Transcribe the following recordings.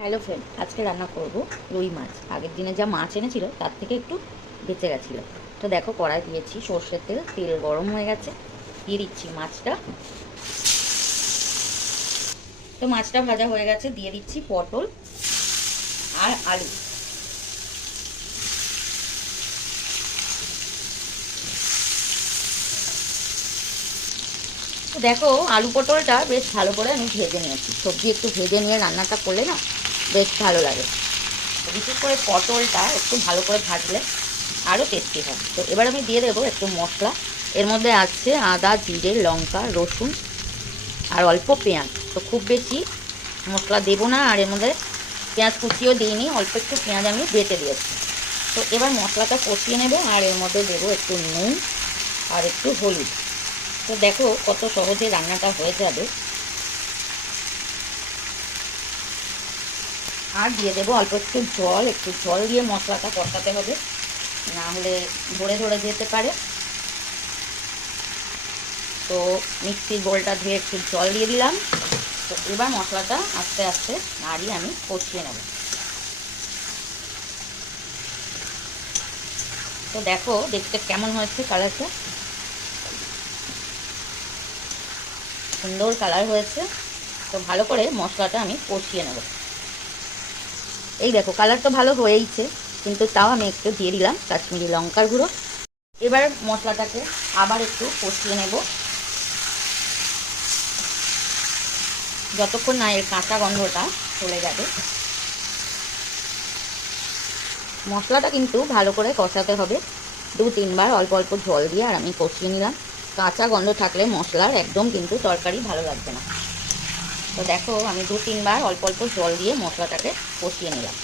Hello friend, আজকে রান্না করব রুই মাছ। আগের দিনে যা মাছ এনেছিল তার থেকে একটু বেঁচে গেছিলো। তো দেখো, কড়াই দিয়েছি সর্ষের তেল, তেল গরম হয়ে গেছে, দিয়ে দিচ্ছি মাছটা। তো মাছটা ভাজা হয়ে গেছে, দিয়ে দিচ্ছি পটল আর আলু। তো দেখো, আলু পটলটা বেশ ভালো করে আমি ভেজে নিয়েছি। সবজি একটু ভেজে নিয়ে রান্নাটা করলে না বেশ ভালো লাগে। বিশেষ করে পটলটা একটু ভালো করে ভাজলে আরও টেস্টি হয়। তো এবার আমি দিয়ে দেবো একটু মশলা। এর মধ্যে আছে আদা, জিরে, লঙ্কা, রসুন আর অল্প পেঁয়াজ। তো খুব বেশি মশলা দেবো না, আর এর মধ্যে পেঁয়াজ কুচিও দিইনি, অল্প একটু পেঁয়াজ আমি বেটে দিয়েছি। তো এবার মশলাটা কষিয়ে নেব, আর এর মধ্যে দেবো একটু নুন আর একটু হলুদ। তো দেখো কত সহজে রান্নাটা হয়ে যাবে। আর দিয়ে দেবো অল্প একটু জল। একটু জল দিয়ে মশলাটা কষাতে হবে, না হলে ধরে ধরে যেতে পারে। তো মিক্সির বোলটা ধুয়ে একটু জল দিয়ে দিলাম। তো এবার মশলাটা আস্তে আস্তে নাড়িয়ে আমি কষিয়ে নেব। তো দেখো দেখতে কেমন হয়েছে, কালারটা সুন্দর কালার হয়েছে। তো ভালো করে মশলাটা আমি কষিয়ে নেব। এই দেখো কালার তো ভালো হয়েইছে, কিন্তু তাও আমি একটু দিয়ে দিলাম কাশ্মীরি লঙ্কার গুঁড়ো। এবার মশলাটাকে আবার একটু কষিয়ে নেব, যতক্ষণ না এর কাঁচা গন্ধটা চলে যাবে। মশলাটা কিন্তু ভালো করে কষাতে হবে, 2-3 বার অল্প অল্প জল দিয়ে আর আমি কষিয়ে নিলাম। কাঁচা গন্ধ থাকলে মশলার একদম কিন্তু তরকারি ভালো লাগবে না। তো দেখো আমি 2-3 বার অল্প অল্প জল দিয়ে মশলাটাকে কষিয়ে নিলাম।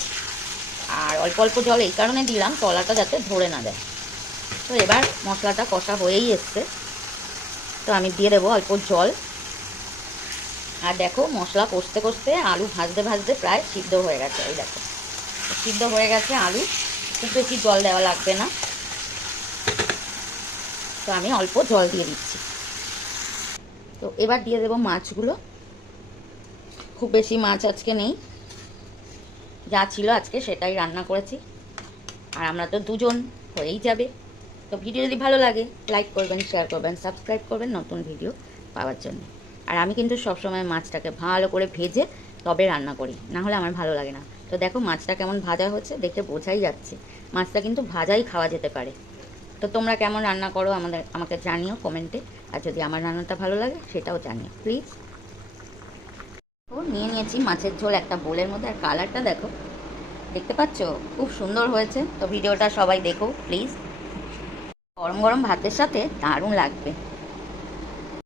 আর অল্প অল্প জল এই কারণে দিলাম, তলাটা যাতে ধরে না দেয়। তো এবার মশলাটা কষা হয়েই এসছে, তো আমি দিয়ে দেবো অল্প জল। আর দেখো মশলা কষতে কষতে আলু ভাজতে ভাজতে প্রায় সিদ্ধ হয়ে গেছে। এই দেখো সিদ্ধ হয়ে গেছে আলু, খুব বেশি জল দেওয়া লাগবে না। তো আমি অল্প জল দিয়ে দিচ্ছি। তো এবার দিয়ে দেবো মাছগুলো। খুব বেশি মাছ আজকে নেই, যা ছিল আজকে সেটাই রান্না করেছি। আর আমরা তো দুজন, হয়েই যাবে। তো ভিডিও যদি ভালো লাগে লাইক করবেন, শেয়ার করবেন, সাবস্ক্রাইব করবেন নতুন ভিডিও পাওয়ার জন্য। আর আমি কিন্তু সবসময় মাছটাকে ভালো করে ভেজে তবে রান্না করি, না হলে আমার ভালো লাগে না। তো দেখো মাছটা কেমন ভাজা হচ্ছে, দেখে বোঝাই যাচ্ছে মাছটা কিন্তু ভাজাই খাওয়া যেতে পারে। তো তোমরা কেমন রান্না করো আমাকে জানিও কমেন্টে। আর যদি আমার রান্নাটা ভালো লাগে সেটাও জানিও প্লিজ। ও নিয়ে নিয়েছি মাছের ঝোল একটা বোলের মধ্যে, আর কালারটা দেখো, দেখতে পাচ্ছ খুব সুন্দর হয়েছে। তো ভিডিওটা সবাই দেখো প্লিজ, গরম গরম ভাতের সাথে দারুণ লাগবে।